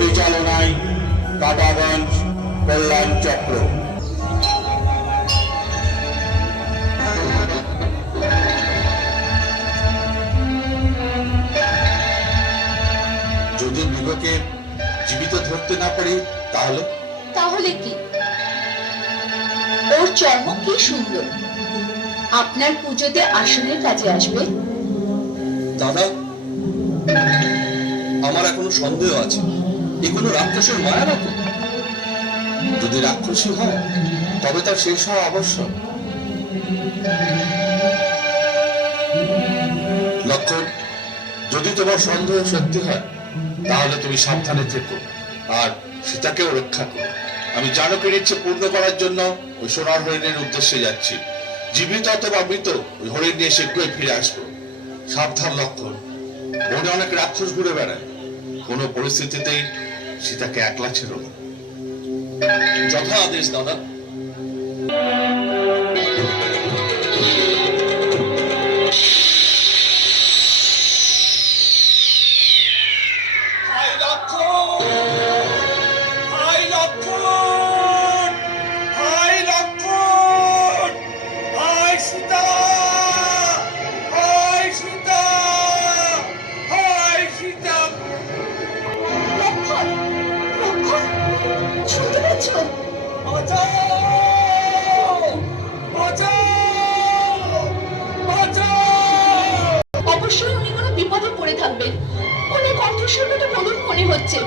পরিচালনায় কাটাগঞ্জ কল্যাণ চক্র। যদি মৃগকে জীবিত ধরতে না পারি তাহলে তাহলে কি? ওর চর্ম কি সুন্দর, আপনার পুজোতে আসনের কাজে আসবে। দাদা, আমার এখনো সন্দেহ আছে, এ কোনো রাক্ষসের মায়া না তো? যদি রাক্ষসী হয় তবে তার শেষ হওয়া আবশ্যক। লক্ষণ, যদি তোমার সন্দেহ সত্যি হয় তাহলে তুমি সাবধানে থেকো আর সীতাকেও রক্ষা করো। আমি জানকের ইচ্ছে পূর্ণ করার জন্য ওই সোনার হরিণের উদ্দেশ্যে যাচ্ছি। জীবিত অথবা মৃত ওই হরিণ নিয়ে শীঘ্রই ফিরে আসবো। সাবধান লক্ষণ, বনে অনেক রাক্ষস ঘুরে বেড়ায়, কোনো পরিস্থিতিতেই সীতাকে একলা ছেড়ো না। যথা আদেশ দাদা। অবশ্যই উনি কোনো বিপদে পড়ে থাকবেন। উনি কণ্ঠস্বরটা বলুন মনে হচ্ছে,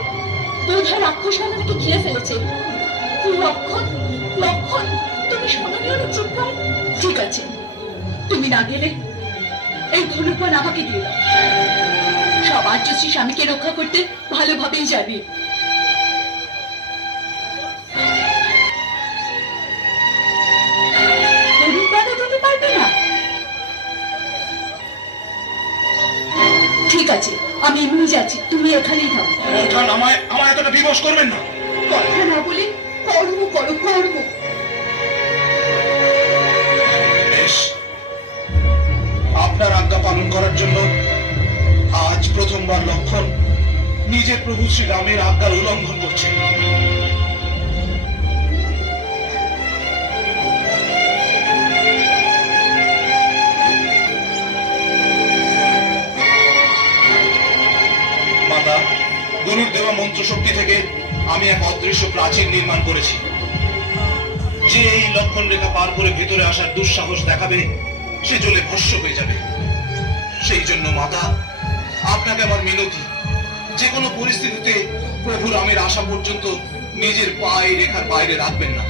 বোধহয় রাক্ষস আমাদেরকে ঘিরে ফেলেছে। লক্ষণ, লক্ষণ, তুমি শোনোনি ওর চিৎকার? ঠিক আছে, তুমি না গেলে এই ধনুকবাণ আমাকে দিয়ে দাও। সব আর্যশ্রী স্বামীকে রক্ষা করতে ভালোভাবেই যাবে। ঠিক আছে, আমি এমনি যাচ্ছি, তুমি এখানেই থাকো। আমায় এতটা বিবশ করবেন না। কথা না বলে কর্ম করো, কর্ম। বেশ, আপনার আজ্ঞা পালন করার জন্য আজ প্রথমবার লক্ষণ নিজে প্রভু শ্রীরামের আজ্ঞার উল্লঙ্ঘন করছে। মাতা, গুরুর দেওয়া মন্ত্র শক্তি থেকে আমি এক অদৃশ্য প্রাচীর নির্মাণ করেছি। যে এই লক্ষণ রেখা পার করে ভিতরে আসার দুঃসাহস দেখাবে সে জ্বলে ভস্ম হয়ে যাবে। সেই জন্য মাতা, আপনাকে আমার মিনতি, যে কোনো পরিস্থিতিতে প্রভু রামের আসা পর্যন্ত নিজের পায়ে রেখার বাইরে রাখবেন না।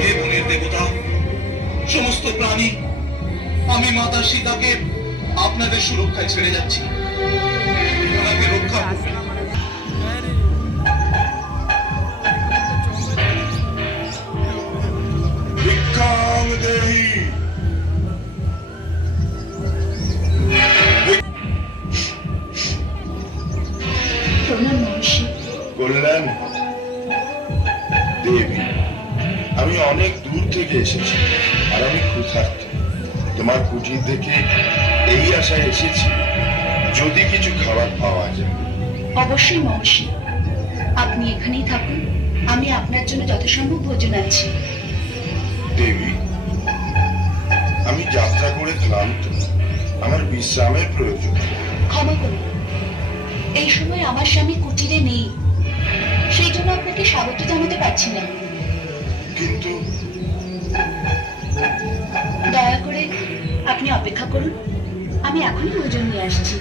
হে বনের দেবতা, সমস্ত প্রাণী, আমি মাতা সীতাকে আপনাদের সুরক্ষায় ছেড়ে যাচ্ছি। ওনাকে রক্ষা করবেন। কল্যাণ দেবী, আমি অনেক দূর থেকে এসেছি আর আমি ক্ষুধার্ত। তোমার কুটির দেখে এই আশায় এসেছি, যদি কিছু খাবার পাওয়া যায়। অবশ্যই মহর্ষি, আপনি এখানেই থাকুন, আমি আপনার জন্য যথাসম্ভব ভোজন আনছি। দেবী, আমি যাত্রা করে ক্লান্ত, আমার বিশ্রামের প্রয়োজন। ক্ষমা করুন, এই সময় আমার স্বামী কুটিরে নেই, সেই জন্য আপনাকে স্বাগত জানাতে পারছি না। কিন্তু দয়া করে আপনি অপেক্ষা করুন, আমি এখনই ভোজন নিয়ে আসছি।